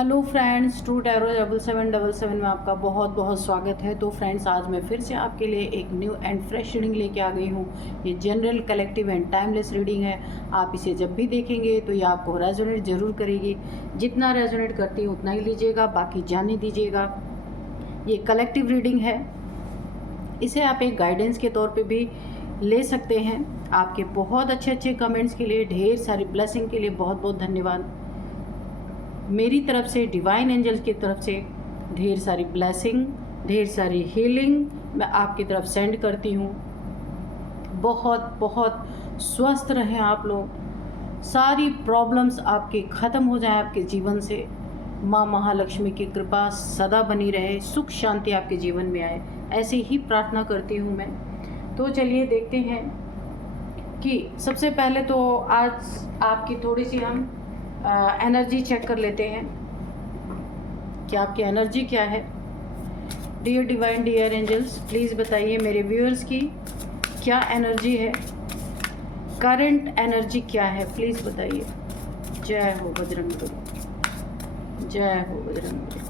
Hello friends, true tarot 7777 में आपका बहुत बहुत स्वागत है। तो फ्रेंड्स, आज मैं फिर से आपके लिए एक न्यू एंड फ्रेश रीडिंग लेके आ गई हूँ। ये general, collective and timeless reading है। आप इसे जब भी देखेंगे तो ये आपको रेजोनेट ज़रूर करेगी। जितना रेजोनेट करती है उतना ही लीजिएगा, बाकी जाने दीजिएगा। ये कलेक्टिव रीडिंग है, इसे आप एक गाइडेंस के तौर पर भी ले सकते हैं। आपके बहुत अच्छे अच्छे कमेंट्स के लिए, ढेर सारी ब्लेसिंग के लिए बहुत बहुत धन्यवाद। मेरी तरफ से, डिवाइन एंजल्स की तरफ से ढेर सारी ब्लेसिंग, ढेर सारी हीलिंग मैं आपकी तरफ सेंड करती हूँ। बहुत बहुत स्वस्थ रहें आप लोग, सारी प्रॉब्लम्स आपके ख़त्म हो जाएं आपके जीवन से। माँ महालक्ष्मी की कृपा सदा बनी रहे, सुख शांति आपके जीवन में आए, ऐसे ही प्रार्थना करती हूँ मैं। तो चलिए देखते हैं कि सबसे पहले तो आज आपकी थोड़ी सी हम एनर्जी चेक कर लेते हैं कि आपकी एनर्जी क्या है। Dear divine, dear angels, please बताइए मेरे व्यूअर्स की क्या एनर्जी है, करंट एनर्जी क्या है, प्लीज़ बताइए। जय हो बजरंगबली, जय हो Bajrangbali.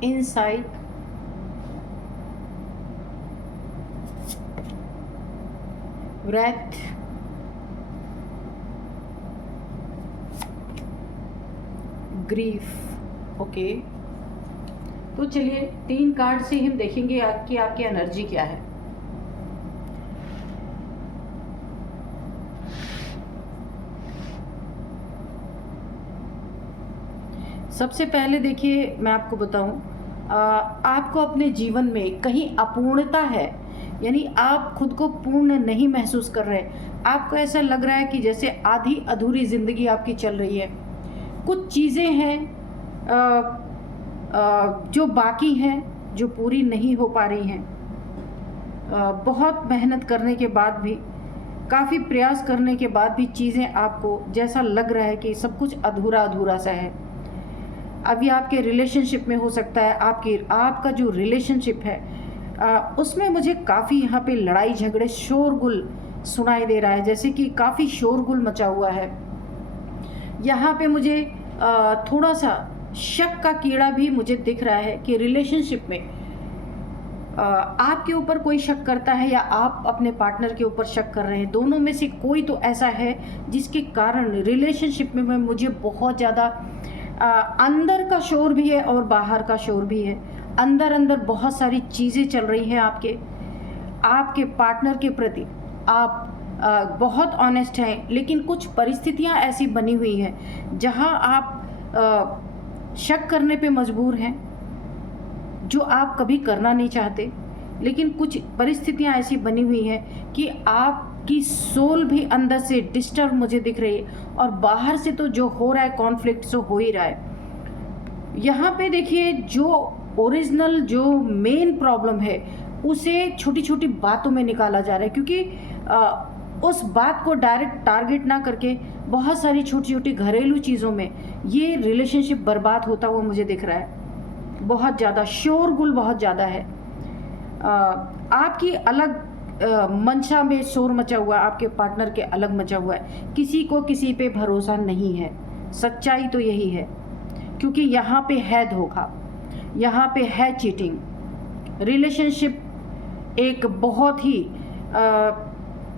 Inside, breath, grief। Okay, तो चलिए 3 कार्ड से हम देखेंगे कि आपकी एनर्जी क्या है। सबसे पहले देखिए, मैं आपको बताऊं, आपको अपने जीवन में कहीं अपूर्णता है, यानी आप खुद को पूर्ण नहीं महसूस कर रहे। आपको ऐसा लग रहा है कि जैसे आधी अधूरी ज़िंदगी आपकी चल रही है। कुछ चीज़ें हैं जो बाकी हैं, जो पूरी नहीं हो पा रही हैं। बहुत मेहनत करने के बाद भी, काफ़ी प्रयास करने के बाद भी चीज़ें आपको जैसा लग रहा है कि सब कुछ अधूरा अधूरा सा है। अभी आपके रिलेशनशिप में हो सकता है, आपका जो रिलेशनशिप है उसमें मुझे काफ़ी यहाँ पे लड़ाई झगड़े, शोरगुल सुनाई दे रहा है, जैसे कि काफ़ी शोरगुल मचा हुआ है। यहाँ पे मुझे थोड़ा सा शक का कीड़ा भी मुझे दिख रहा है कि रिलेशनशिप में आपके ऊपर कोई शक करता है या आप अपने पार्टनर के ऊपर शक कर रहे हैं। दोनों में से कोई तो ऐसा है जिसके कारण रिलेशनशिप में मुझे बहुत ज़्यादा अंदर का शोर भी है और बाहर का शोर भी है। अंदर अंदर बहुत सारी चीज़ें चल रही हैं आपके पार्टनर के प्रति। आप बहुत ऑनेस्ट हैं, लेकिन कुछ परिस्थितियां ऐसी बनी हुई हैं जहां आप शक करने पे मजबूर हैं, जो आप कभी करना नहीं चाहते। लेकिन कुछ परिस्थितियां ऐसी बनी हुई हैं कि आपकी सोल भी अंदर से डिस्टर्ब मुझे दिख रही है, और बाहर से तो जो हो रहा है कॉन्फ्लिक्ट सो हो ही रहा है। यहाँ पे देखिए, जो ओरिजिनल, जो मेन प्रॉब्लम है उसे छोटी छोटी बातों में निकाला जा रहा है, क्योंकि उस बात को डायरेक्ट टारगेट ना करके बहुत सारी छोटी छोटी घरेलू चीज़ों में ये रिलेशनशिप बर्बाद होता हुआ मुझे दिख रहा है। बहुत ज़्यादा शोरगुल, बहुत ज़्यादा है। आपकी अलग मंशा में शोर मचा हुआ है, आपके पार्टनर के अलग मचा हुआ है। किसी को किसी पे भरोसा नहीं है, सच्चाई तो यही है, क्योंकि यहाँ पे है धोखा, यहाँ पे है चीटिंग। रिलेशनशिप एक बहुत ही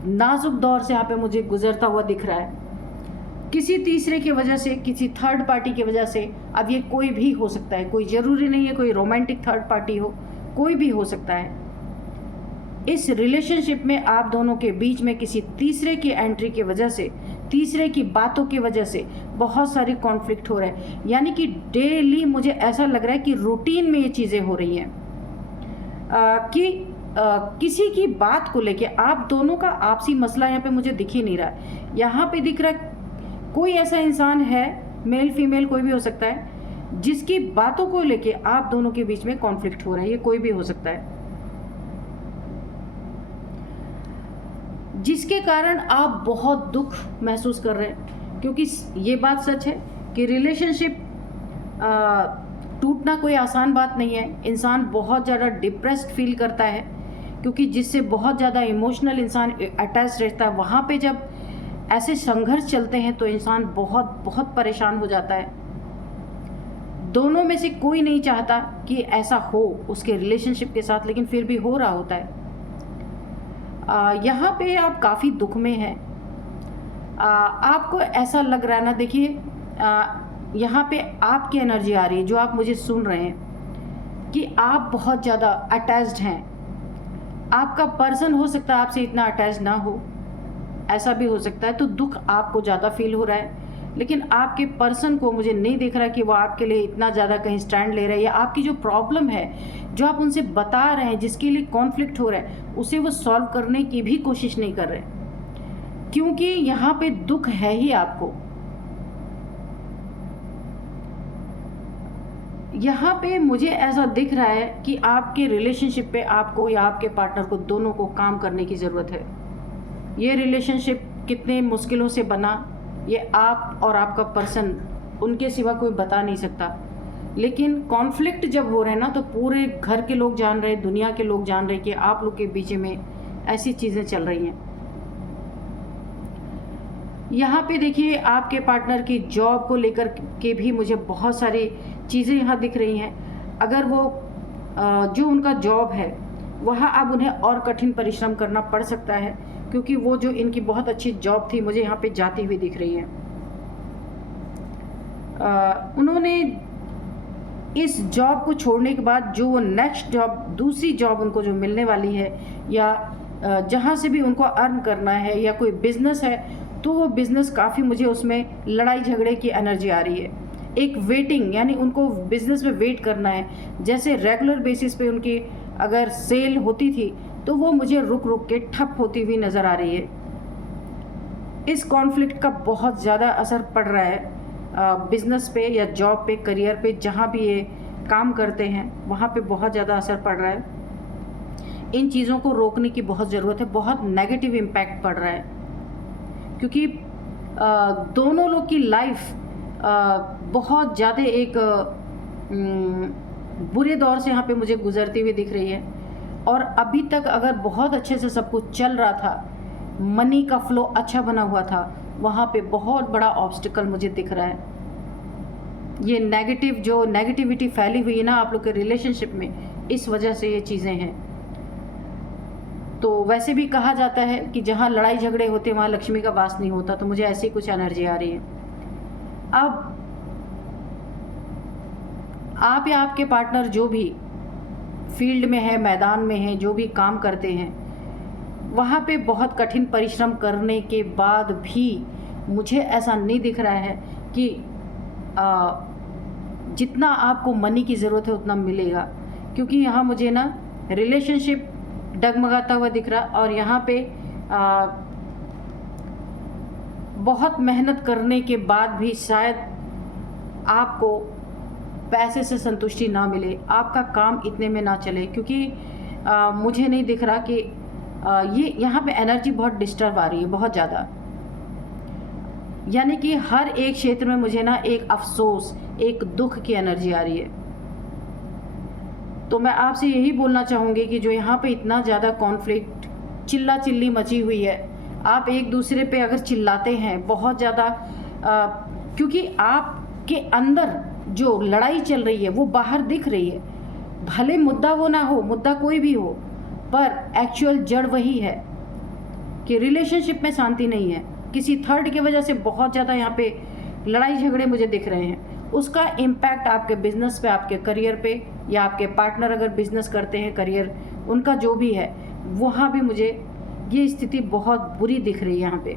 नाजुक दौर से यहाँ पे मुझे गुजरता हुआ दिख रहा है। किसी तीसरे की वजह से, किसी थर्ड पार्टी की वजह से। अब ये कोई भी हो सकता है, कोई ज़रूरी नहीं है कोई रोमांटिक थर्ड पार्टी हो, कोई भी हो सकता है। इस रिलेशनशिप में आप दोनों के बीच में किसी तीसरे की एंट्री की वजह से, तीसरे की बातों की वजह से बहुत सारी कॉन्फ्लिक्ट हो रहा है। यानी कि डेली मुझे ऐसा लग रहा है कि रूटीन में ये चीज़ें हो रही हैं कि किसी की बात को लेके आप दोनों का आपसी मसला यहाँ पे मुझे दिख ही नहीं रहा है। यहाँ पे दिख रहा है कोई ऐसा इंसान है, मेल फीमेल कोई भी हो सकता है, जिसकी बातों को लेके आप दोनों के बीच में कॉन्फ्लिक्ट हो रहा है। ये कोई भी हो सकता है, जिसके कारण आप बहुत दुख महसूस कर रहे हैं। क्योंकि ये बात सच है कि रिलेशनशिप टूटना कोई आसान बात नहीं है। इंसान बहुत ज़्यादा डिप्रेस्ड फील करता है, क्योंकि जिससे बहुत ज़्यादा इमोशनल इंसान अटैच रहता है, वहाँ पे जब ऐसे संघर्ष चलते हैं तो इंसान बहुत बहुत परेशान हो जाता है। दोनों में से कोई नहीं चाहता कि ऐसा हो उसके रिलेशनशिप के साथ, लेकिन फिर भी हो रहा होता है। यहाँ पे आप काफ़ी दुख में हैं। आपको ऐसा लग रहा है ना, देखिए यहाँ पे आपकी एनर्जी आ रही है, जो आप मुझे सुन रहे हैं, कि आप बहुत ज़्यादा अटैच्ड हैं। आपका पर्सन हो सकता है आपसे इतना अटैच ना हो, ऐसा भी हो सकता है। तो दुख आपको ज़्यादा फील हो रहा है, लेकिन आपके पर्सन को मुझे नहीं दिख रहा कि वो आपके लिए इतना ज़्यादा कहीं स्टैंड ले रहा है, या आपकी जो प्रॉब्लम है जो आप उनसे बता रहे हैं, जिसके लिए कॉन्फ्लिक्ट हो रहा है, उसे वो सॉल्व करने की भी कोशिश नहीं कर रहे, क्योंकि यहाँ पे दुख है ही आपको। यहाँ पे मुझे ऐसा दिख रहा है कि आपके रिलेशनशिप पे आपको या आपके पार्टनर को, दोनों को काम करने की ज़रूरत है। ये रिलेशनशिप कितने मुश्किलों से बना, ये आप और आपका पर्सन, उनके सिवा कोई बता नहीं सकता। लेकिन कॉन्फ्लिक्ट जब हो रहे हैं ना, तो पूरे घर के लोग जान रहे, दुनिया के लोग जान रहे कि आप लोग के बीच में ऐसी चीज़ें चल रही हैं। यहाँ पे देखिए आपके पार्टनर की जॉब को लेकर के भी मुझे बहुत सारी चीज़ें यहाँ दिख रही हैं। अगर वो जो उनका जॉब है वहाँ अब उन्हें और कठिन परिश्रम करना पड़ सकता है, क्योंकि वो जो इनकी बहुत अच्छी जॉब थी मुझे यहाँ पे जाती हुई दिख रही है। उन्होंने इस जॉब को छोड़ने के बाद जो नेक्स्ट जॉब, दूसरी जॉब उनको जो मिलने वाली है, या जहाँ से भी उनको अर्न करना है, या कोई बिजनेस है, तो वो बिज़नेस काफ़ी मुझे उसमें लड़ाई झगड़े की एनर्जी आ रही है। एक वेटिंग, यानी उनको बिज़नेस में वेट करना है। जैसे रेगुलर बेसिस पे उनकी अगर सेल होती थी, तो वो मुझे रुक रुक के ठप होती हुई नज़र आ रही है। इस कॉन्फ्लिक्ट का बहुत ज़्यादा असर पड़ रहा है बिज़नेस पे या जॉब पे, करियर पे, जहाँ भी ये काम करते हैं वहाँ पे बहुत ज़्यादा असर पड़ रहा है। इन चीज़ों को रोकने की बहुत ज़रूरत है। बहुत नेगेटिव इम्पैक्ट पड़ रहा है, क्योंकि दोनों लोग की लाइफ बहुत ज़्यादा एक बुरे दौर से यहाँ पे मुझे गुजरती हुई दिख रही है। और अभी तक अगर बहुत अच्छे से सब कुछ चल रहा था, मनी का फ्लो अच्छा बना हुआ था, वहाँ पे बहुत बड़ा ऑब्स्टिकल मुझे दिख रहा है। ये जो नेगेटिविटी फैली हुई है ना आप लोग के रिलेशनशिप में, इस वजह से ये चीज़ें हैं। तो वैसे भी कहा जाता है कि जहाँ लड़ाई झगड़े होते हैं वहाँ लक्ष्मी का वास नहीं होता, तो मुझे ऐसी कुछ एनर्जी आ रही है। अब आप या आपके पार्टनर जो भी फील्ड में है, मैदान में है, जो भी काम करते हैं, वहाँ पे बहुत कठिन परिश्रम करने के बाद भी मुझे ऐसा नहीं दिख रहा है कि जितना आपको मनी की ज़रूरत है उतना मिलेगा, क्योंकि यहाँ मुझे ना रिलेशनशिप डगमगाता हुआ दिख रहा, और यहाँ पे बहुत मेहनत करने के बाद भी शायद आपको पैसे से संतुष्टि ना मिले, आपका काम इतने में ना चले, क्योंकि मुझे नहीं दिख रहा कि ये यहाँ पे एनर्जी बहुत डिस्टर्ब आ रही है, बहुत ज़्यादा। यानी कि हर एक क्षेत्र में मुझे ना एक अफसोस, एक दुख की एनर्जी आ रही है। तो मैं आपसे यही बोलना चाहूँगी कि जो यहाँ पे इतना ज़्यादा कॉन्फ्लिक्ट, चिल्ला चिल्ली मची हुई है, आप एक दूसरे पे अगर चिल्लाते हैं बहुत ज़्यादा, क्योंकि आपके अंदर जो लड़ाई चल रही है वो बाहर दिख रही है। भले मुद्दा वो ना हो, मुद्दा कोई भी हो, पर एक्चुअल जड़ वही है कि रिलेशनशिप में शांति नहीं है। किसी थर्ड की वजह से बहुत ज़्यादा यहाँ पे लड़ाई झगड़े मुझे दिख रहे हैं। उसका इम्पैक्ट आपके बिजनेस पे, आपके करियर पे, या आपके पार्टनर अगर बिजनेस करते हैं, करियर उनका जो भी है, वहाँ भी मुझे ये स्थिति बहुत बुरी दिख रही है यहाँ पे।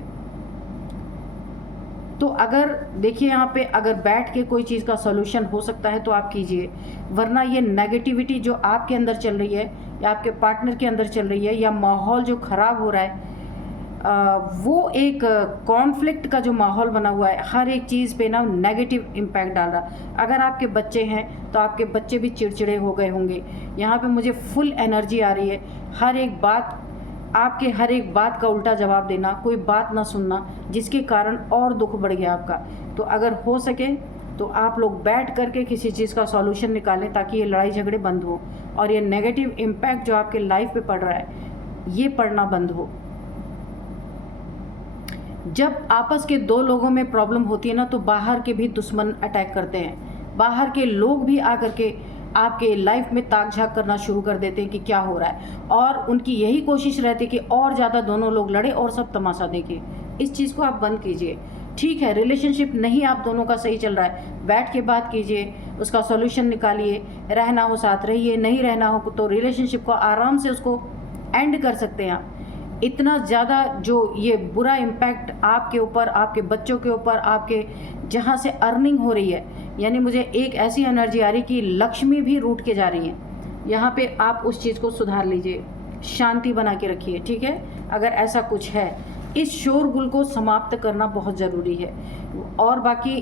तो अगर देखिए यहाँ पे अगर बैठ के कोई चीज़ का सॉल्यूशन हो सकता है तो आप कीजिए, वरना ये नेगेटिविटी जो आपके अंदर चल रही है या आपके पार्टनर के अंदर चल रही है, या माहौल जो ख़राब हो रहा है, वो एक कॉन्फ्लिक्ट का जो माहौल बना हुआ है, हर एक चीज़ पे ना नेगेटिव इम्पैक्ट डाल रहा। अगर आपके बच्चे हैं तो आपके बच्चे भी चिड़चिड़े हो गए होंगे। यहाँ पे मुझे फुल एनर्जी आ रही है। हर एक बात, आपके हर एक बात का उल्टा जवाब देना, कोई बात ना सुनना, जिसके कारण और दुख बढ़ गया आपका। तो अगर हो सके तो आप लोग बैठ करके किसी चीज़ का सॉल्यूशन निकालें ताकि ये लड़ाई झगड़े बंद हो और ये नेगेटिव इम्पैक्ट जो आपके लाइफ पे पड़ रहा है ये पड़ना बंद हो। जब आपस के दो लोगों में प्रॉब्लम होती है ना तो बाहर के भी दुश्मन अटैक करते हैं, बाहर के लोग भी आकर के आपके लाइफ में ताक झाक करना शुरू कर देते हैं कि क्या हो रहा है, और उनकी यही कोशिश रहती है कि और ज़्यादा दोनों लोग लड़े और सब तमाशा देखें। इस चीज़ को आप बंद कीजिए। ठीक है, रिलेशनशिप नहीं आप दोनों का सही चल रहा है, बैठ के बात कीजिए, उसका सॉल्यूशन निकालिए, रहना हो साथ रहिए, नहीं रहना हो तो रिलेशनशिप को आराम से उसको एंड कर सकते हैं आप। इतना ज़्यादा जो ये बुरा इम्पैक्ट आपके ऊपर, आपके बच्चों के ऊपर, आपके जहाँ से अर्निंग हो रही है, यानी मुझे एक ऐसी एनर्जी आ रही कि लक्ष्मी भी रूठ के जा रही है, यहाँ पे आप उस चीज़ को सुधार लीजिए, शांति बना के रखिए। ठीक है, अगर ऐसा कुछ है, इस शोरगुल को समाप्त करना बहुत ज़रूरी है। और बाकी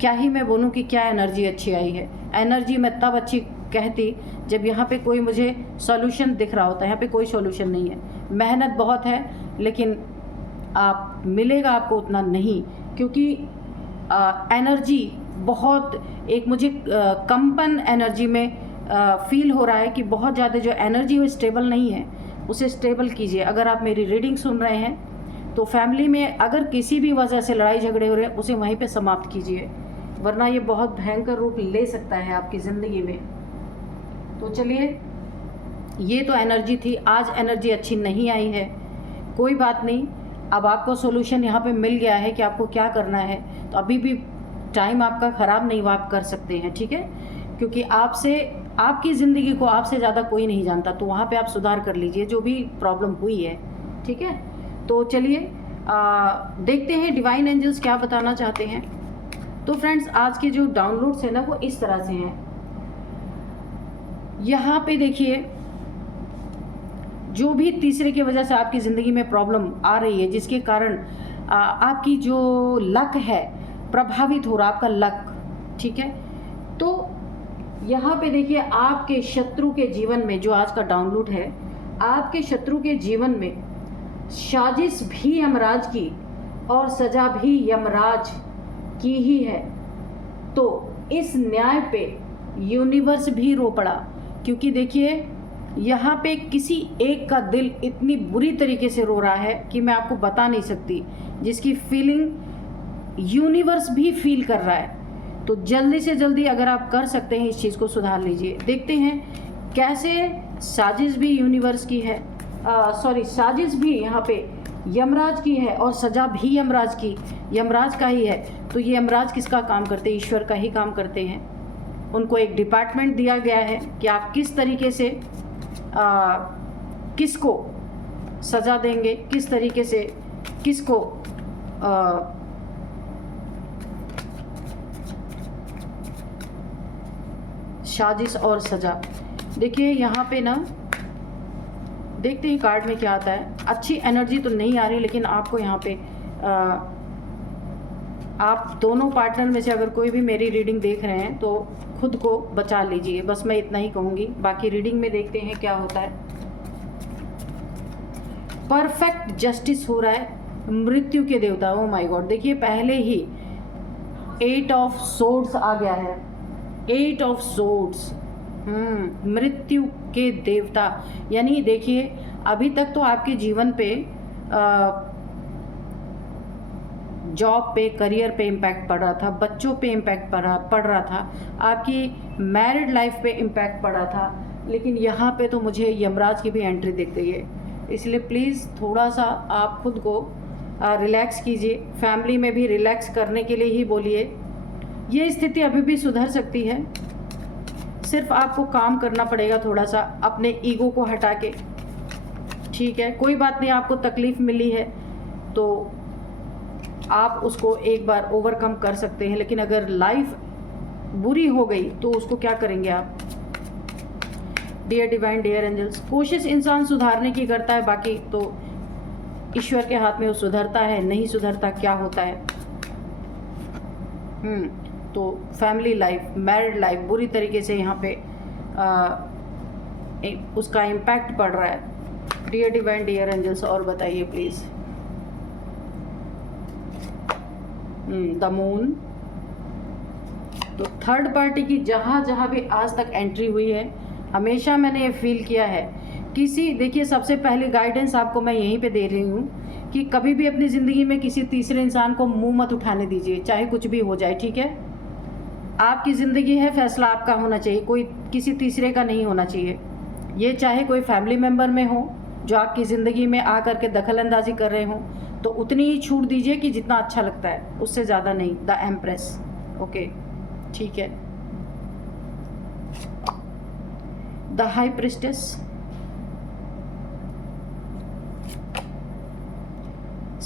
क्या ही मैं बोलूँ कि क्या एनर्जी अच्छी आई है। एनर्जी मैं तब अच्छी कहती जब यहाँ पे कोई मुझे सॉल्यूशन दिख रहा होता है। यहाँ पे कोई सॉल्यूशन नहीं है, मेहनत बहुत है लेकिन आप मिलेगा आपको उतना नहीं, क्योंकि एनर्जी बहुत एक मुझे कंपन एनर्जी में फील हो रहा है कि बहुत ज़्यादा जो एनर्जी है स्टेबल नहीं है, उसे स्टेबल कीजिए। अगर आप मेरी रीडिंग सुन रहे हैं तो फैमिली में अगर किसी भी वजह से लड़ाई झगड़े हो रहे हैं उसे वहीं पे समाप्त कीजिए, वरना ये बहुत भयंकर रूप ले सकता है आपकी ज़िंदगी में। तो चलिए, ये तो एनर्जी थी। आज एनर्जी अच्छी नहीं आई है, कोई बात नहीं, अब आपको सॉल्यूशन यहाँ पे मिल गया है कि आपको क्या करना है। तो अभी भी टाइम आपका ख़राब नहीं हुआ, आप कर सकते हैं। ठीक है, क्योंकि आपसे, आपकी ज़िंदगी को आपसे ज़्यादा कोई नहीं जानता, तो वहाँ पे आप सुधार कर लीजिए जो भी प्रॉब्लम हुई है। ठीक है, तो चलिए देखते हैं डिवाइन एंजल्स क्या बताना चाहते हैं। तो फ्रेंड्स, आज के जो डाउनलोड्स हैं ना वो इस तरह से हैं। यहाँ पे देखिए, जो भी तीसरे की वजह से आपकी ज़िंदगी में प्रॉब्लम आ रही है, जिसके कारण आपकी जो लक है प्रभावित हो रहा, आपका लक। ठीक है, तो यहाँ पे देखिए, आपके शत्रु के जीवन में, जो आज का डाउनलोड है, आपके शत्रु के जीवन में साजिश भी यमराज की और सजा भी यमराज की ही है। तो इस न्याय पे यूनिवर्स भी रो पड़ा, क्योंकि देखिए यहाँ पे किसी एक का दिल इतनी बुरी तरीके से रो रहा है कि मैं आपको बता नहीं सकती, जिसकी फीलिंग यूनिवर्स भी फील कर रहा है। तो जल्दी से जल्दी अगर आप कर सकते हैं इस चीज़ को सुधार लीजिए। देखते हैं कैसे साजिश भी यूनिवर्स की है, साजिश भी यहाँ पे यमराज की है और सजा भी यमराज का ही है। तो ये यमराज किसका काम करते हैं? ईश्वर का ही काम करते हैं। उनको एक डिपार्टमेंट दिया गया है कि आप किस तरीके से किसको सजा देंगे, किस तरीके से किसको साजिश और सजा। देखिए यहाँ पे ना, देखते हैं कार्ड में क्या आता है। अच्छी एनर्जी तो नहीं आ रही, लेकिन आपको यहाँ पे आप दोनों पार्टनर में से अगर कोई भी मेरी रीडिंग देख रहे हैं तो खुद को बचा लीजिए, बस मैं इतना ही कहूँगी। बाकी रीडिंग में देखते हैं क्या होता है। परफेक्ट जस्टिस हो रहा है, मृत्यु के देवता। ओ माय गॉड, देखिए पहले ही 8 ऑफ सोर्ड्स आ गया है। 8 ऑफ सोर्ड्स, मृत्यु के देवता। यानी देखिए, अभी तक तो आपके जीवन पे जॉब पे, करियर पे इम्पैक्ट पड़ रहा था, बच्चों पे इम्पैक्ट पड़ रहा था, आपकी मैरिड लाइफ पे इम्पैक्ट पड़ रहा था, लेकिन यहाँ पे तो मुझे यमराज की भी एंट्री दिख गई है। इसलिए प्लीज़ थोड़ा सा आप खुद को रिलैक्स कीजिए। फैमिली में भी रिलैक्स करने के लिए ही बोलिए। ये स्थिति अभी भी सुधर सकती है, सिर्फ आपको काम करना पड़ेगा थोड़ा सा अपने ईगो को हटा के। ठीक है, कोई बात नहीं, आपको तकलीफ़ मिली है तो आप उसको एक बार ओवरकम कर सकते हैं, लेकिन अगर लाइफ बुरी हो गई तो उसको क्या करेंगे आप? डियर डिवाइन, डियर एंजल्स, कोशिश इंसान सुधारने की करता है, बाकी तो ईश्वर के हाथ में वो सुधरता है नहीं सुधरता क्या होता है। तो फैमिली लाइफ, मैरिड लाइफ बुरी तरीके से यहाँ पे उसका इम्पैक्ट पड़ रहा है। डियर डिवाइन, डियर एंजल्स, और बताइए प्लीज़। द मून, तो थर्ड पार्टी की जहाँ जहाँ भी आज तक एंट्री हुई है, हमेशा मैंने ये फील किया है देखिए, सबसे पहली गाइडेंस आपको मैं यहीं पे दे रही हूँ कि कभी भी अपनी ज़िंदगी में किसी तीसरे इंसान को मुंह मत उठाने दीजिए, चाहे कुछ भी हो जाए, ठीक है। आपकी ज़िंदगी है, फैसला आपका होना चाहिए, कोई किसी तीसरे का नहीं होना चाहिए। ये चाहे कोई फैमिली मेम्बर में हो जो आपकी ज़िंदगी में आ करके दखल अंदाजी कर रहे हों, तो उतनी ही छूट दीजिए कि जितना अच्छा लगता है, उससे ज़्यादा नहीं। द एम्प्रेस, ओके, ठीक है। The high priestess,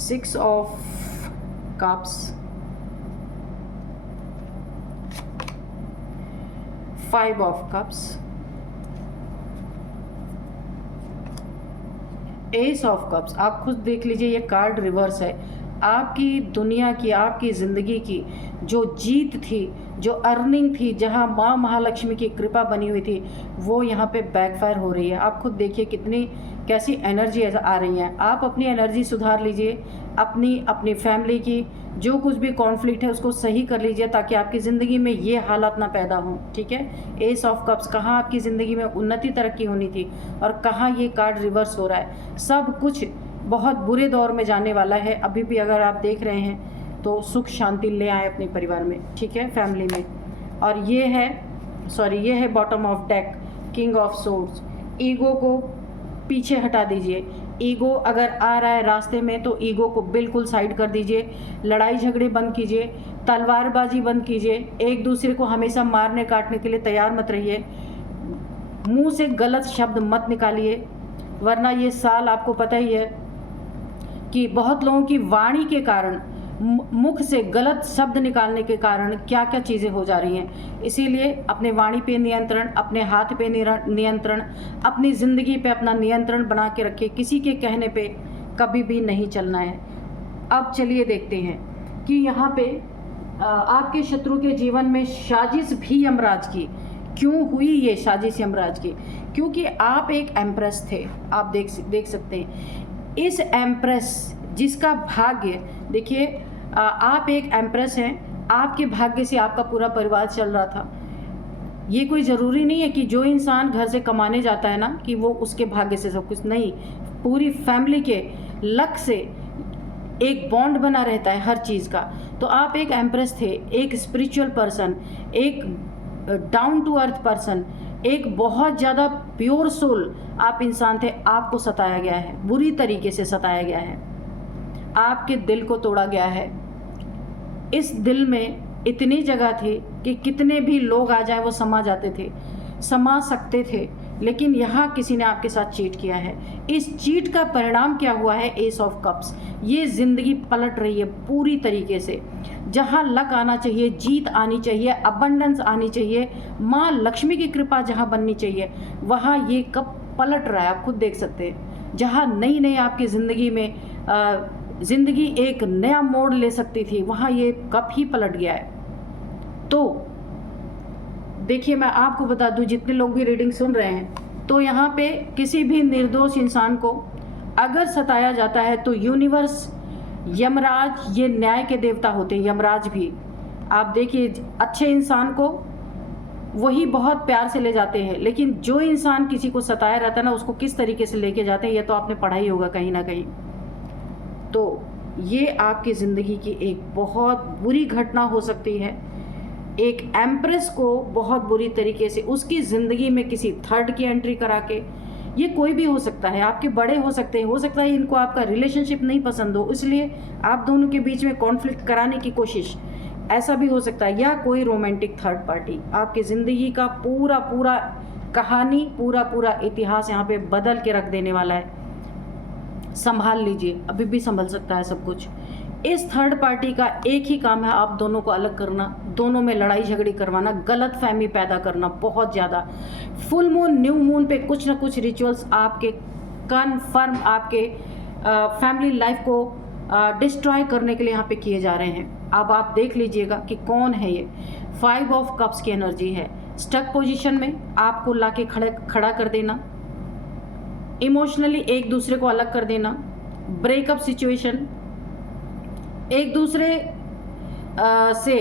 6 of cups, 5 of cups, S of cups. आप खुद देख लीजिए, ये कार्ड रिवर्स है। आपकी दुनिया की, आपकी ज़िंदगी की जो जीत थी, जो अर्निंग थी, जहाँ माँ महालक्ष्मी की कृपा बनी हुई थी, वो यहाँ पे बैकफायर हो रही है। आप खुद देखिए कितनी कैसी एनर्जी आ रही है। आप अपनी एनर्जी सुधार लीजिए, अपनी फैमिली की जो कुछ भी कॉन्फ्लिक्ट है उसको सही कर लीजिए, ताकि आपकी ज़िंदगी में ये हालात ना पैदा हों, ठीक है। एस ऑफ कप्स, कहाँ आपकी ज़िंदगी में उन्नति तरक्की होनी थी और कहाँ ये कार्ड रिवर्स हो रहा है। सब कुछ बहुत बुरे दौर में जाने वाला है। अभी भी अगर आप देख रहे हैं तो सुख शांति ले आए अपने परिवार में, ठीक है, फैमिली में। और ये है bottom of deck, king of swords. Ego को पीछे हटा दीजिए। ईगो अगर आ रहा है रास्ते में तो ईगो को बिल्कुल साइड कर दीजिए। लड़ाई झगड़े बंद कीजिए, तलवारबाजी बंद कीजिए, एक दूसरे को हमेशा मारने काटने के लिए तैयार मत रहिए। मुंह से गलत शब्द मत निकालिए, वरना ये साल आपको पता ही है कि बहुत लोगों की वाणी के कारण, मुख से गलत शब्द निकालने के कारण क्या क्या चीज़ें हो जा रही हैं। इसीलिए अपने वाणी पे नियंत्रण, अपने हाथ पे नियंत्रण, अपनी ज़िंदगी पे अपना नियंत्रण बना के रखिए। किसी के कहने पे कभी भी नहीं चलना है। अब चलिए देखते हैं कि यहाँ पे आपके शत्रु के जीवन में साजिश भी यमराज की क्यों हुई। ये साजिश यमराज की क्योंकि आप एक एम्प्रेस थे। आप देख सकते हैं इस एम्प्रेस जिसका भाग्य, देखिए आप एक एम्प्रेस हैं, आपके भाग्य से आपका पूरा परिवार चल रहा था। ये कोई ज़रूरी नहीं है कि जो इंसान घर से कमाने जाता है ना कि वो उसके भाग्य से सब कुछ, नहीं, पूरी फैमिली के लक से एक बॉन्ड बना रहता है हर चीज़ का। तो आप एक एम्प्रेस थे, एक स्पिरिचुअल पर्सन, एक डाउन टू अर्थ पर्सन, एक बहुत ज़्यादा प्योर सोल आप इंसान थे। आपको सताया गया है, बुरी तरीके से सताया गया है, आपके दिल को तोड़ा गया है। इस दिल में इतनी जगह थी कि कितने भी लोग आ जाए वो समा जाते थे, समा सकते थे, लेकिन यहाँ किसी ने आपके साथ चीट किया है। इस चीट का परिणाम क्या हुआ है? S of cups. ये ज़िंदगी पलट रही है पूरी तरीके से। जहाँ लक आना चाहिए, जीत आनी चाहिए, अबंडेंस आनी चाहिए, माँ लक्ष्मी की कृपा जहाँ बननी चाहिए, वहाँ ये कप पलट रहा है। आप खुद देख सकते हैं। जहाँ नई नई आपकी ज़िंदगी में ज़िंदगी एक नया मोड़ ले सकती थी, वहाँ ये कप ही पलट गया है। तो देखिए, मैं आपको बता दूं, जितने लोग भी रीडिंग सुन रहे हैं, तो यहाँ पे किसी भी निर्दोष इंसान को अगर सताया जाता है तो यूनिवर्स, यमराज, ये न्याय के देवता होते हैं। यमराज भी आप देखिए, अच्छे इंसान को वही बहुत प्यार से ले जाते हैं, लेकिन जो इंसान किसी को सताया रहता है ना, उसको किस तरीके से लेके जाते हैं, ये तो आपने पढ़ा ही होगा कहीं ना कहीं। तो ये आपकी ज़िंदगी की एक बहुत बुरी घटना हो सकती है। एक एम्प्रेस को बहुत बुरी तरीके से उसकी ज़िंदगी में किसी थर्ड की एंट्री करा के, ये कोई भी हो सकता है, आपके बड़े हो सकते हैं, हो सकता है इनको आपका रिलेशनशिप नहीं पसंद हो, इसलिए आप दोनों के बीच में कॉन्फ्लिक्ट कराने की कोशिश, ऐसा भी हो सकता है। या कोई रोमांटिक थर्ड पार्टी आपकी ज़िंदगी का पूरा पूरा कहानी, पूरा पूरा इतिहास यहाँ पे बदल के रख देने वाला है। संभाल लीजिए, अभी भी संभल सकता है सब कुछ। इस थर्ड पार्टी का एक ही काम है, आप दोनों को अलग करना, दोनों में लड़ाई झगड़ी करवाना, गलत फहमी पैदा करना बहुत ज़्यादा। फुल मून, न्यू मून पे कुछ ना कुछ रिचुअल्स आपके कन्फर्म आपके फैमिली लाइफ को डिस्ट्रॉय करने के लिए यहाँ पे किए जा रहे हैं। अब आप देख लीजिएगा कि कौन है ये। 5 ऑफ कप्स की एनर्जी है। स्टक पोजीशन में आपको लाके खड़ा कर देना, इमोशनली एक दूसरे को अलग कर देना, ब्रेकअप सिचुएशन, एक दूसरे से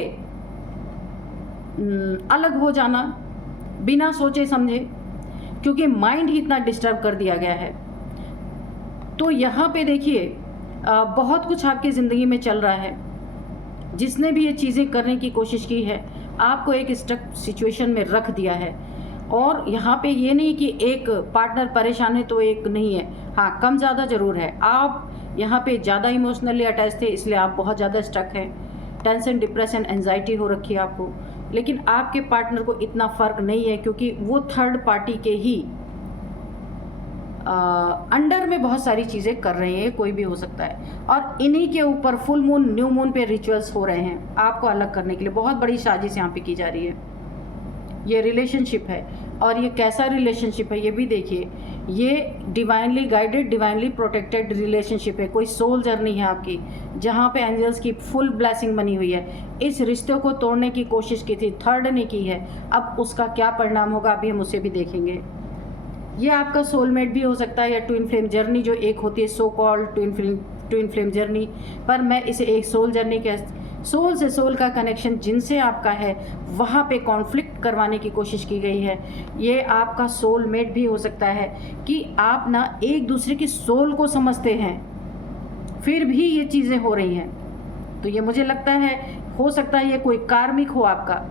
अलग हो जाना बिना सोचे समझे, क्योंकि माइंड ही इतना डिस्टर्ब कर दिया गया है। तो यहाँ पे देखिए बहुत कुछ आपकी ज़िंदगी में चल रहा है। जिसने भी ये चीज़ें करने की कोशिश की है आपको एक स्टक सिचुएशन में रख दिया है। और यहाँ पे ये नहीं कि एक पार्टनर परेशान है तो एक नहीं है, हाँ कम ज़्यादा ज़रूर है। आप यहाँ पे ज़्यादा इमोशनली अटैच थे इसलिए आप बहुत ज़्यादा स्टक हैं। टेंशन, डिप्रेशन, एंजाइटी हो रखी है आपको, लेकिन आपके पार्टनर को इतना फ़र्क नहीं है क्योंकि वो थर्ड पार्टी के ही अंडर में बहुत सारी चीज़ें कर रहे हैं, कोई भी हो सकता है। और इन्हीं के ऊपर फुल मून, न्यू मून पे रिचुअल्स हो रहे हैं आपको अलग करने के लिए। बहुत बड़ी साजिश यहाँ पे की जा रही है। ये रिलेशनशिप है, और ये कैसा रिलेशनशिप है ये भी देखिए। ये divinely guided, divinely protected relationship है। कोई सोल जर्नी है आपकी जहाँ पे एंजल्स की फुल ब्लेसिंग बनी हुई है। इस रिश्ते को तोड़ने की कोशिश की थी, थर्ड ने की है। अब उसका क्या परिणाम होगा अभी हम उसे भी देखेंगे। ये आपका सोलमेट भी हो सकता है, या ट्विन फ्लेम जर्नी जो एक होती है, so called twin flame journey, पर मैं इसे एक सोल जर्नी के, सोल से सोल का कनेक्शन जिनसे आपका है वहाँ पे कॉन्फ्लिक्ट करवाने की कोशिश की गई है। ये आपका सोलमेट भी हो सकता है कि आप ना एक दूसरे की सोल को समझते हैं फिर भी ये चीज़ें हो रही हैं। तो ये मुझे लगता है हो सकता है ये कोई कार्मिक हो आपका।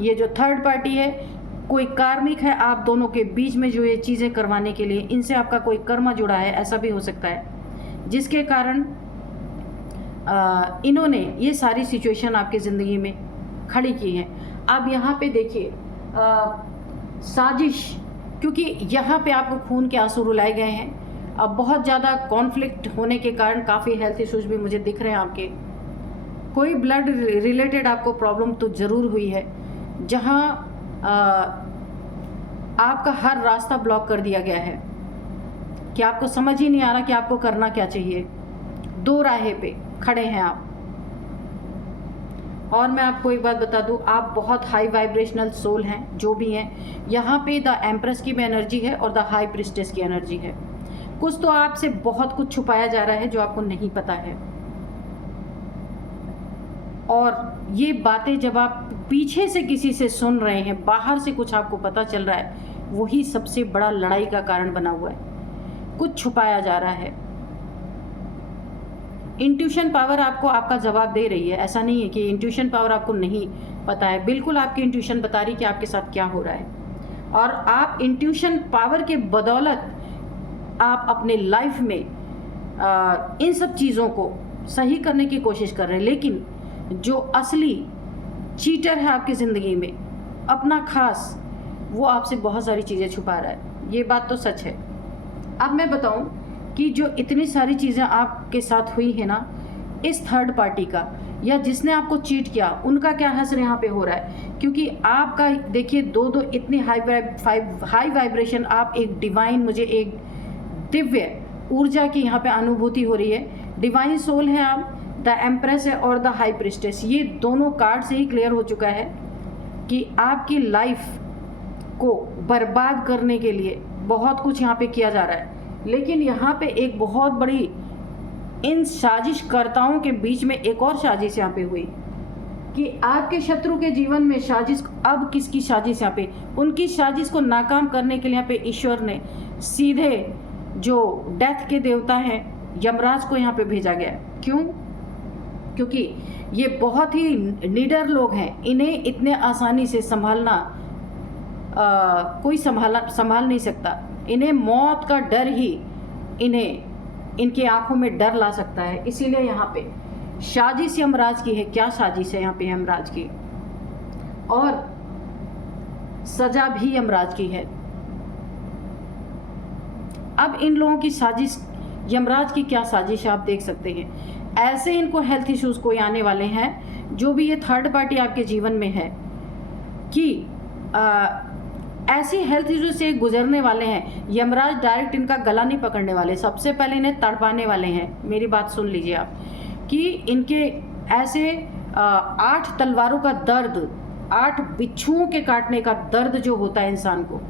ये जो थर्ड पार्टी है कोई कार्मिक है आप दोनों के बीच में, जो ये चीज़ें करवाने के लिए इनसे आपका कोई कर्म जुड़ा है, ऐसा भी हो सकता है, जिसके कारण इन्होंने ये सारी सिचुएशन आपकी ज़िंदगी में खड़ी की है। अब यहाँ पे देखिए साजिश, क्योंकि यहाँ पे आपको खून के आंसू रुलाए गए हैं। अब बहुत ज़्यादा कॉन्फ्लिक्ट होने के कारण काफ़ी हेल्थ इश्यूज भी मुझे दिख रहे हैं आपके। कोई ब्लड रिलेटेड आपको प्रॉब्लम तो ज़रूर हुई है, जहाँ आपका हर रास्ता ब्लॉक कर दिया गया है कि आपको समझ ही नहीं आ रहा कि आपको करना क्या चाहिए। दो राहे पे खड़े हैं आप। और मैं आपको एक बात बता दूं, आप बहुत हाई वाइब्रेशनल सोल हैं जो भी हैं। यहाँ पे द एम्प्रेस की भी एनर्जी है और द हाई प्रिस्टेस की एनर्जी है। कुछ तो आपसे बहुत कुछ छुपाया जा रहा है जो आपको नहीं पता है। और ये बातें जब आप पीछे से किसी से सुन रहे हैं, बाहर से कुछ आपको पता चल रहा है, वही सबसे बड़ा लड़ाई का कारण बना हुआ है। कुछ छुपाया जा रहा है। इंट्यूशन पावर आपको आपका जवाब दे रही है। ऐसा नहीं है कि इंट्यूशन पावर आपको नहीं पता है, बिल्कुल आपकी इंट्यूशन बता रही है कि आपके साथ क्या हो रहा है। और आप इंट्यूशन पावर के बदौलत आप अपने लाइफ में इन सब चीज़ों को सही करने की कोशिश कर रहे हैं। लेकिन जो असली चीटर है आपकी ज़िंदगी में, अपना खास, वो आपसे बहुत सारी चीज़ें छुपा रहा है। ये बात तो सच है। अब मैं बताऊं कि जो इतनी सारी चीज़ें आपके साथ हुई है ना, इस थर्ड पार्टी का या जिसने आपको चीट किया उनका क्या हश्र यहाँ पे हो रहा है। क्योंकि आपका देखिए दो इतनी हाई वाइब्रेशन, आप एक डिवाइन, मुझे एक दिव्य ऊर्जा की यहाँ पे अनुभूति हो रही है। डिवाइन सोल है आप, द एम्प्रेस है और द हाई प्रिस्टेस। ये दोनों कार्ड से ही क्लियर हो चुका है कि आपकी लाइफ को बर्बाद करने के लिए बहुत कुछ यहाँ पे किया जा रहा है। लेकिन यहाँ पे एक बहुत बड़ी, इन साजिशकर्ताओं के बीच में एक और साजिश यहाँ पे हुई कि आपके शत्रु के जीवन में साजिश। अब किसकी साजिश यहाँ पे? उनकी साजिश को नाकाम करने के लिए यहाँ पे ईश्वर ने सीधे जो डेथ के देवता हैं यमराज को यहाँ पे भेजा गया। क्यों? क्योंकि ये बहुत ही निडर लोग हैं, इन्हें इतने आसानी से संभालना कोई संभाल नहीं सकता। इन्हें मौत का डर ही इनके आंखों में डर ला सकता है। इसीलिए यहाँ पे साजिश यमराज की है। क्या साजिश है यहाँ पे यमराज की? और सजा भी यमराज की है। अब इन लोगों की साजिश, यमराज की क्या साजिश है आप देख सकते हैं। ऐसे इनको हेल्थ इश्यूज कोई आने वाले हैं, जो भी ये थर्ड पार्टी आपके जीवन में है, कि ऐसी हेल्थ इशू से गुजरने वाले हैं। यमराज डायरेक्ट इनका गला नहीं पकड़ने वाले, सबसे पहले इन्हें तड़पाने वाले हैं। मेरी बात सुन लीजिए आप, कि इनके ऐसे 8 तलवारों का दर्द, 8 बिच्छुओं के काटने का दर्द जो होता है इंसान को,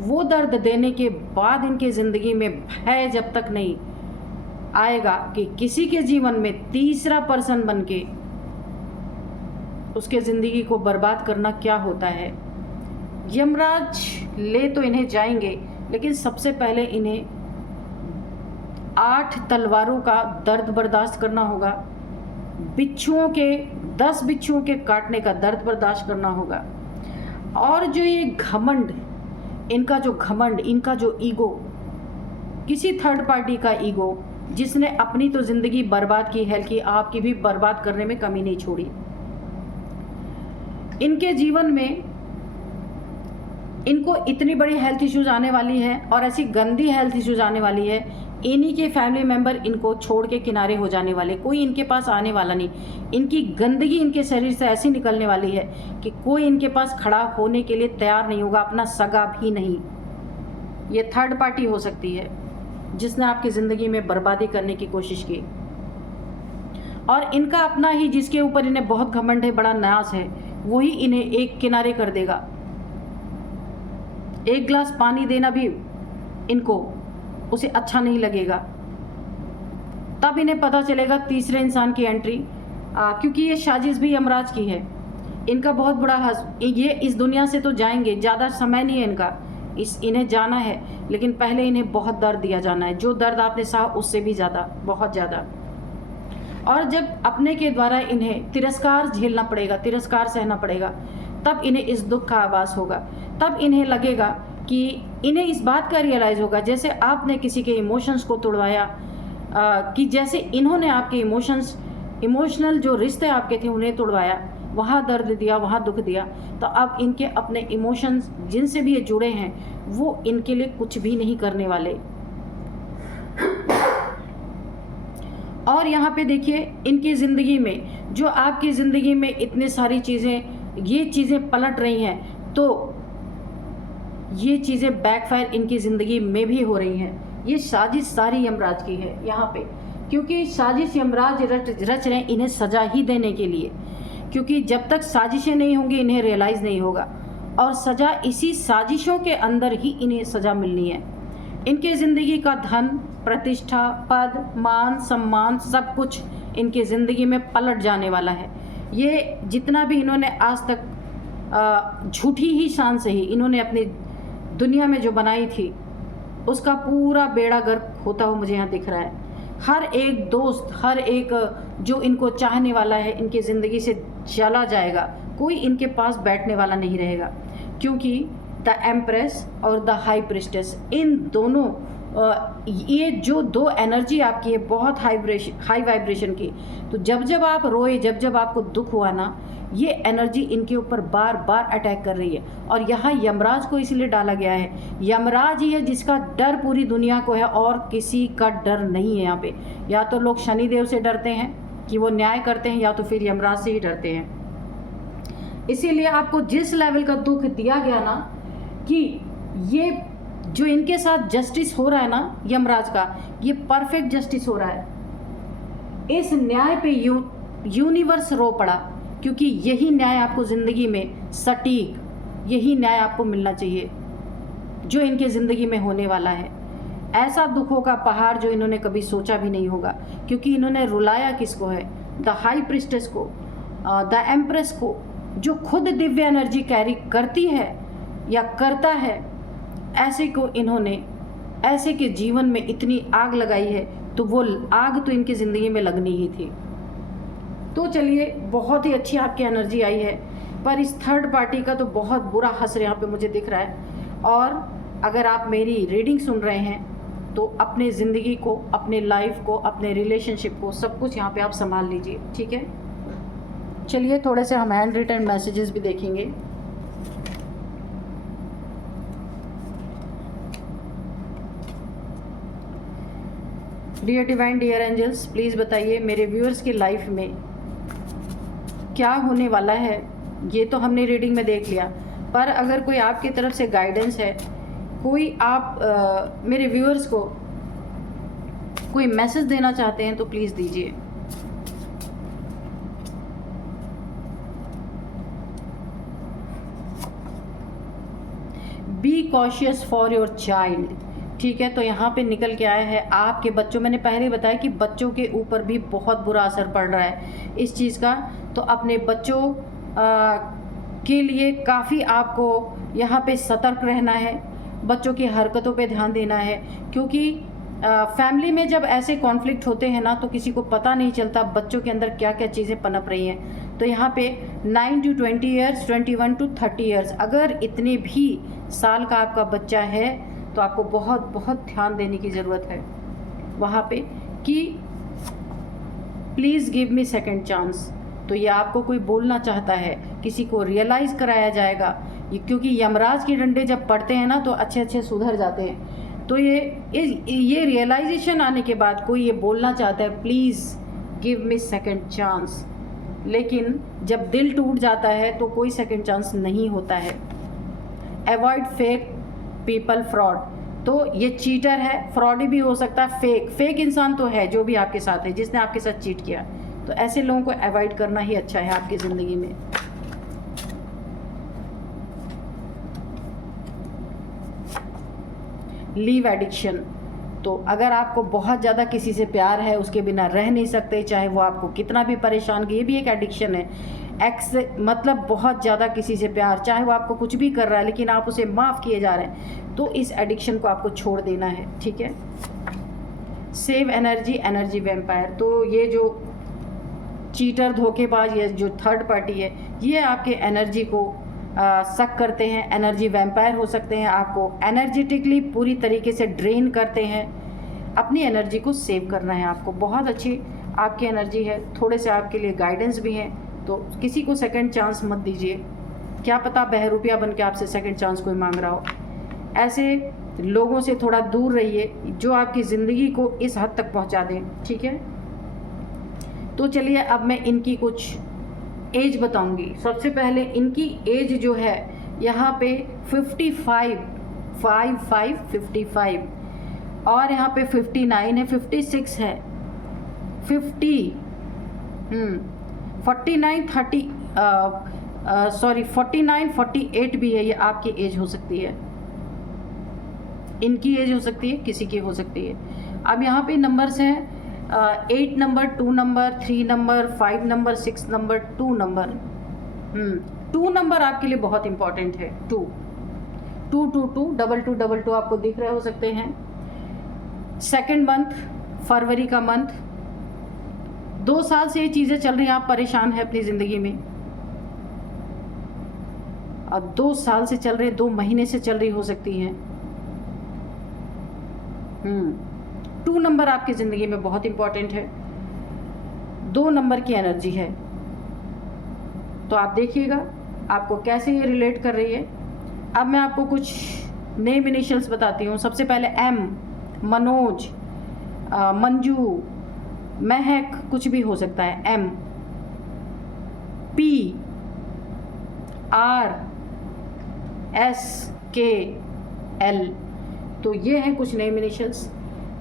वो दर्द देने के बाद इनके ज़िंदगी में भय जब तक नहीं आएगा कि किसी के जीवन में तीसरा पर्सन बन के उसके ज़िंदगी को बर्बाद करना क्या होता है। यमराज ले तो इन्हें जाएंगे, लेकिन सबसे पहले इन्हें 8 तलवारों का दर्द बर्दाश्त करना होगा, 10 बिच्छुओं के काटने का दर्द बर्दाश्त करना होगा। और जो ये घमंड, इनका जो ईगो, किसी थर्ड पार्टी का ईगो, जिसने अपनी तो ज़िंदगी बर्बाद की है कि आपकी भी बर्बाद करने में कमी नहीं छोड़ी। इनके जीवन में इनको इतनी बड़ी हेल्थ इश्यूज आने वाली है और ऐसी गंदी हेल्थ इश्यूज आने वाली है, इन्हीं के फैमिली मेंबर इनको छोड़ के किनारे हो जाने वाले, कोई इनके पास आने वाला नहीं। इनकी गंदगी इनके शरीर से ऐसी निकलने वाली है कि कोई इनके पास खड़ा होने के लिए तैयार नहीं होगा, अपना सगा भी नहीं। ये थर्ड पार्टी हो सकती है जिसने आपकी ज़िंदगी में बर्बादी करने की कोशिश की, और इनका अपना ही जिसके ऊपर इन्हें बहुत घमंड है, बड़ा न्यास है, वही इन्हें एक किनारे कर देगा। एक गिलास पानी देना भी इनको उसे अच्छा नहीं लगेगा। तब इन्हें पता चलेगा तीसरे इंसान की एंट्री, क्योंकि ये साजिश भी यमराज की है। इनका बहुत बड़ा ये इस दुनिया से तो जाएंगे, ज़्यादा समय नहीं है इनका, इन्हें जाना है, लेकिन पहले इन्हें बहुत दर्द दिया जाना है। जो दर्द आपने सहा उससे भी ज़्यादा, बहुत ज़्यादा। और जब अपने के द्वारा इन्हें तिरस्कार झेलना पड़ेगा, तिरस्कार सहना पड़ेगा, तब इन्हें इस दुख का आभास होगा। तब इन्हें लगेगा कि इन्हें इस बात का रियलाइज़ होगा, जैसे आपने किसी के इमोशंस को तोड़वाया, कि जैसे इन्होंने आपके इमोशनल जो रिश्ते आपके थे उन्हें तोड़वाया, वहाँ दर्द दिया, वहाँ दुख दिया। तो अब इनके अपने इमोशंस जिनसे भी ये जुड़े हैं वो इनके लिए कुछ भी नहीं करने वाले। और यहाँ पे देखिए, इनकी ज़िंदगी में जो आपकी ज़िंदगी में इतने सारी चीज़ें, ये चीज़ें पलट रही हैं, तो ये चीज़ें बैकफायर इनकी ज़िंदगी में भी हो रही हैं। ये साजिश सारी यमराज की है यहाँ पे, क्योंकि साजिश यमराज रच रहे हैं इन्हें सज़ा ही देने के लिए, क्योंकि जब तक साजिशें नहीं होंगी इन्हें रियलाइज़ नहीं होगा, और सज़ा इसी साजिशों के अंदर ही इन्हें सज़ा मिलनी है। इनके ज़िंदगी का धन, प्रतिष्ठा, पद, मान, सम्मान, सब कुछ इनकी ज़िंदगी में पलट जाने वाला है। ये जितना भी इन्होंने आज तक झूठी ही शान से ही इन्होंने अपनी दुनिया में जो बनाई थी, उसका पूरा बेड़ा गर्क होता हुआ मुझे यहाँ दिख रहा है। हर एक दोस्त, हर एक जो इनको चाहने वाला है, इनकी ज़िंदगी से चला जाएगा। कोई इनके पास बैठने वाला नहीं रहेगा, क्योंकि द एम्प्रेस और द हाई प्रिस्टेस, इन दोनों ये जो दो एनर्जी आपकी है बहुत हाई वाइब्रेशन की, तो जब जब आप रोए, जब जब आपको दुख हुआ ना, ये एनर्जी इनके ऊपर बार बार अटैक कर रही है। और यहाँ यमराज को इसलिए डाला गया है, यमराज ही है जिसका डर पूरी दुनिया को है, और किसी का डर नहीं है यहाँ पे। या तो लोग शनिदेव से डरते हैं कि वो न्याय करते हैं, या तो फिर यमराज से ही डरते हैं। इसीलिए आपको जिस लेवल का दुख दिया गया ना, कि ये जो इनके साथ जस्टिस हो रहा है ना यमराज का, ये परफेक्ट जस्टिस हो रहा है। इस न्याय पे यूनिवर्स रो पड़ा, क्योंकि यही न्याय आपको ज़िंदगी में सटीक, यही न्याय आपको मिलना चाहिए जो इनके ज़िंदगी में होने वाला है। ऐसा दुखों का पहाड़ जो इन्होंने कभी सोचा भी नहीं होगा, क्योंकि इन्होंने रुलाया किसको है, द हाई प्रिस्टेस को, द एम्प्रेस को, जो खुद दिव्य एनर्जी कैरी करती है या करता है। ऐसे को इन्होंने, ऐसे के जीवन में इतनी आग लगाई है, तो वो आग तो इनकी ज़िंदगी में लगनी ही थी। तो चलिए, बहुत ही अच्छी आपकी एनर्जी आई है, पर इस थर्ड पार्टी का तो बहुत बुरा असर यहाँ पे मुझे दिख रहा है। और अगर आप मेरी रीडिंग सुन रहे हैं तो अपने ज़िंदगी को, अपने लाइफ को, अपने रिलेशनशिप को, सब कुछ यहाँ पे आप संभाल लीजिए, ठीक है। चलिए, थोड़े से हम हैंड रिटन मैसेजेस भी देखेंगे। Dear divine, dear angels, please बताइए मेरे व्यूअर्स की लाइफ में क्या होने वाला है। ये तो हमने रीडिंग में देख लिया, पर अगर कोई आपकी तरफ से गाइडेंस है, कोई आप मेरे व्यूअर्स को कोई मैसेज देना चाहते हैं तो प्लीज़ दीजिए। Be cautious for your child, ठीक है। तो यहाँ पे निकल के आया है आपके बच्चों, मैंने पहले ही बताया कि बच्चों के ऊपर भी बहुत बुरा असर पड़ रहा है इस चीज़ का। तो अपने बच्चों के लिए काफ़ी आपको यहाँ पे सतर्क रहना है, बच्चों की हरकतों पे ध्यान देना है, क्योंकि फैमिली में जब ऐसे कॉन्फ्लिक्ट होते हैं ना तो किसी को पता नहीं चलता बच्चों के अंदर क्या क्या चीज़ें पनप रही हैं। तो यहाँ पे 9 to 20 ईयर्स, 21 to 30 ईयर्स, अगर इतने भी साल का आपका बच्चा है तो आपको बहुत बहुत ध्यान देने की ज़रूरत है वहाँ पे कि please give me second chance. तो ये आपको कोई बोलना चाहता है, किसी को रियलाइज़ कराया जाएगा, क्योंकि यमराज के डंडे जब पड़ते हैं ना तो अच्छे अच्छे सुधर जाते हैं। तो ये रियलाइजेशन आने के बाद कोई ये बोलना चाहता है please give me second chance, लेकिन जब दिल टूट जाता है तो कोई सेकेंड चांस नहीं होता है। Avoid fake people, fraud. तो ये चीटर है, फ्रॉडी भी हो सकता है, फेक इंसान तो है जो भी आपके साथ है, जिसने आपके साथ चीट किया। तो ऐसे लोगों को अवॉइड करना ही अच्छा है आपकी ज़िंदगी में। Leave addiction. तो अगर आपको बहुत ज़्यादा किसी से प्यार है, उसके बिना रह नहीं सकते, चाहे वो आपको कितना भी परेशान करे, ये भी एक एडिक्शन है। एक्स मतलब बहुत ज़्यादा किसी से प्यार, चाहे वो आपको कुछ भी कर रहा है लेकिन आप उसे माफ़ किए जा रहे हैं, तो इस एडिक्शन को आपको छोड़ देना है, ठीक है। Save energy, energy vampire. तो ये जो चीटर, धोखेबाज, ये जो थर्ड पार्टी है, ये आपके एनर्जी को सक करते हैं, एनर्जी वैम्पायर हो सकते हैं, आपको एनर्जेटिकली पूरी तरीके से ड्रेन करते हैं। अपनी एनर्जी को सेव करना है आपको। बहुत अच्छी आपकी एनर्जी है, थोड़े से आपके लिए गाइडेंस भी हैं, तो किसी को सेकंड चांस मत दीजिए। क्या पता बहरूपिया बन के आपसे सेकंड चांस कोई मांग रहा हो। ऐसे लोगों से थोड़ा दूर रहिए जो आपकी ज़िंदगी को इस हद तक पहुंचा दें, ठीक है। तो चलिए अब मैं इनकी कुछ एज बताऊंगी। सबसे पहले इनकी एज जो है यहाँ पे 55 और यहाँ पे 59 है, 56 है, 50 49 30 49 48 भी है। ये आपकी एज हो सकती है, इनकी एज हो सकती है, किसी की हो सकती है। अब यहाँ पे नंबर्स हैं 8 number, 2 number, 3 number, 5 number, 6 number, 2 number. 2 number आपके लिए बहुत इंपॉर्टेंट है। 2 2 2 2 2 2 2 आपको दिख रहे हो सकते हैं। सेकेंड मंथ, फरवरी का मंथ, 2 साल से ये चीज़ें चल रही हैं, आप परेशान हैं अपनी ज़िंदगी में। अब 2 साल से चल रहे, 2 महीने से चल रही हो सकती हैं। 2 नंबर आपकी ज़िंदगी में बहुत इंपॉर्टेंट है। 2 नंबर की एनर्जी है, तो आप देखिएगा आपको कैसे ये रिलेट कर रही है। अब मैं आपको कुछ नेम इनिशियल्स बताती हूँ। सबसे पहले M, मनोज, मंजू, महक, कुछ भी हो सकता है। M, P, R, S, K, L। तो ये हैं कुछ नेम इनिशियल्स।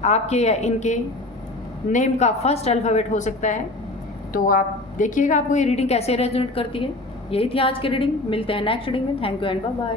आपके या इनके नेम का फर्स्ट अल्फ़ाबेट हो सकता है। तो आप देखिएगा आपको ये रीडिंग कैसे रेजोनेट करती है। यही थी आज की रीडिंग। मिलते हैं नेक्स्ट रीडिंग में। Thank you and bye bye.